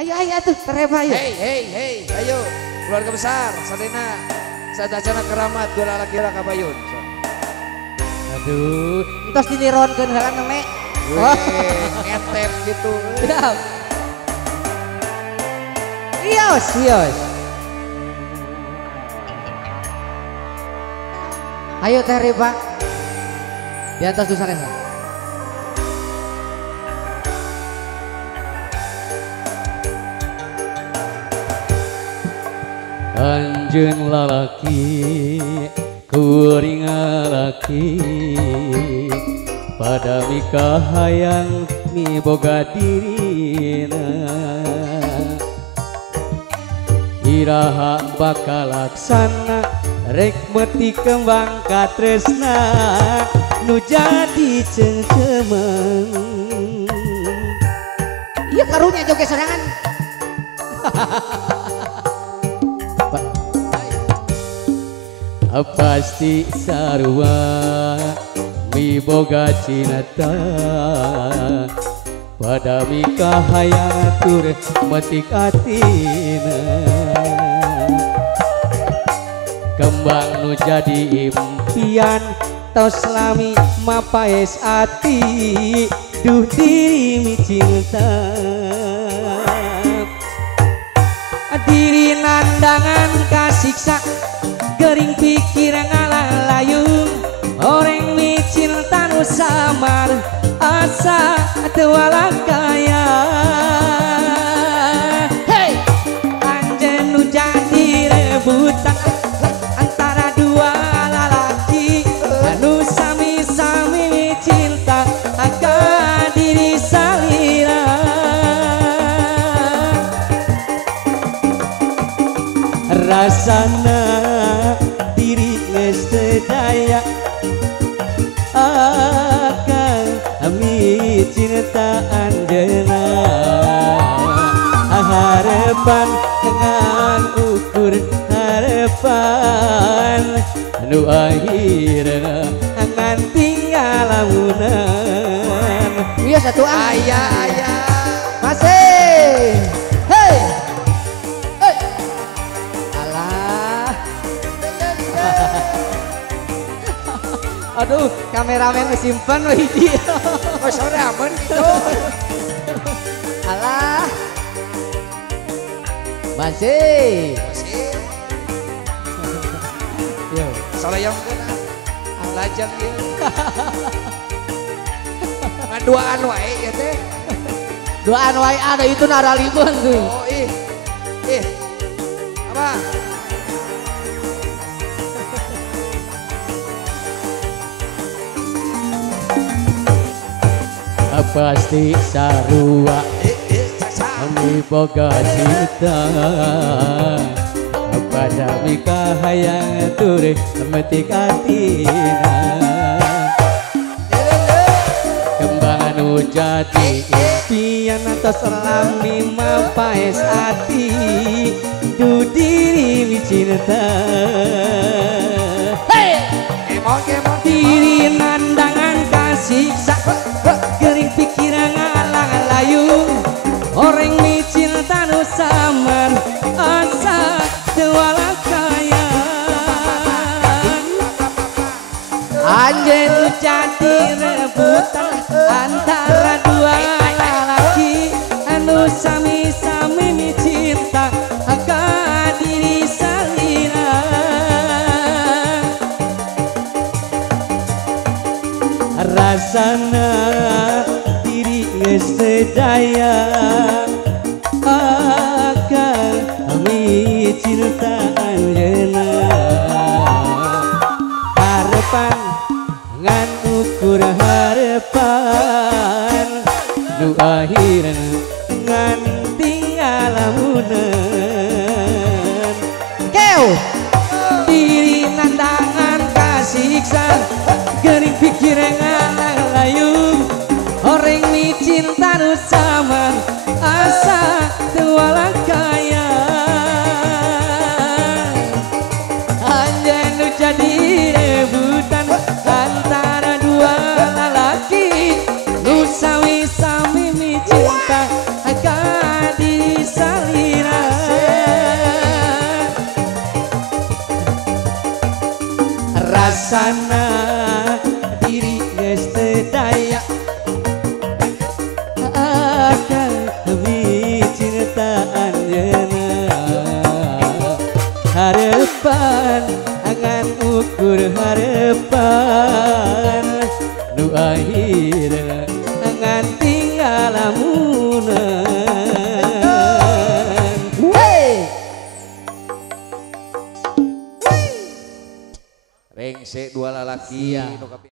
Ayo tuh tereba ayo. Hei, ayo keluarga besar, sadena sadacana keramat dola laki kabayun. Aduh, entos dilironkeun heula nek. Wih, ngetep gitu. Siap. Ios. Ayo tereba. Di atas tuh sana. Anjeun lalaki kuring lalaki pada mikah hayang miboga dirina iraha bakal laksana rek meti kembang katresna nu jadi cengcemeng. Iya karunya joget sorangan. Pasti sarua miboga cinata pada mikah hayang tur metik atina kembang nu jadi impian tos lami mapaes ati duh diri mi cinta diri nandangan kasiksa gering pikir ngalayung orang mi cinta nu samar asa teu kaya hey anjeun nu jadi rebutan antara dua lalaki anu sami-sami mi cinta ka diri salira rasana daya akan ami cinta anjeuna harapan dengan ukur harapan nu akhirna ngan tinggal lamunan. Iya satu Ayah masih hey alah. Aduh, kameramen simpen wih dia. oh sore aman gitu. Alah. Masih. Yo, salah yang kena. Lajang ya. Ngaduaan wae ya teh. Doaan wae ada itu naralibeun tuh. Oh ih. Apa? Pasti sarua kami boga cinta pada mikah hayang tur metik atina kembang nu jadi impian atas lami mapaes ati du diri mi cinta Kemon diri nandangan kasiksa gering pikiran ngalang-layung orang mi cinta nu samar asa teu kaya anjeun jadi rebutan antara dua lalaki anu sami-sami mi cinta ka diri salira rasana diri geus teu daya akan ami cinta anjeuna harapan ngan ukur harapan nu akhirna ngan tinggal lamunan Keu. diri nandangan kasiksa gering pikir ngalayung orang mi cinta nu samar asa teu kaya anjeun nu jadi rebutan antara dua lalaki nu sami-sami mi cinta ka diri rasana diri geus teu daya akan cinta anjeunna harapan angan ukur harapan nu akhirna angan tinggal lamunan Rengse dua lalaki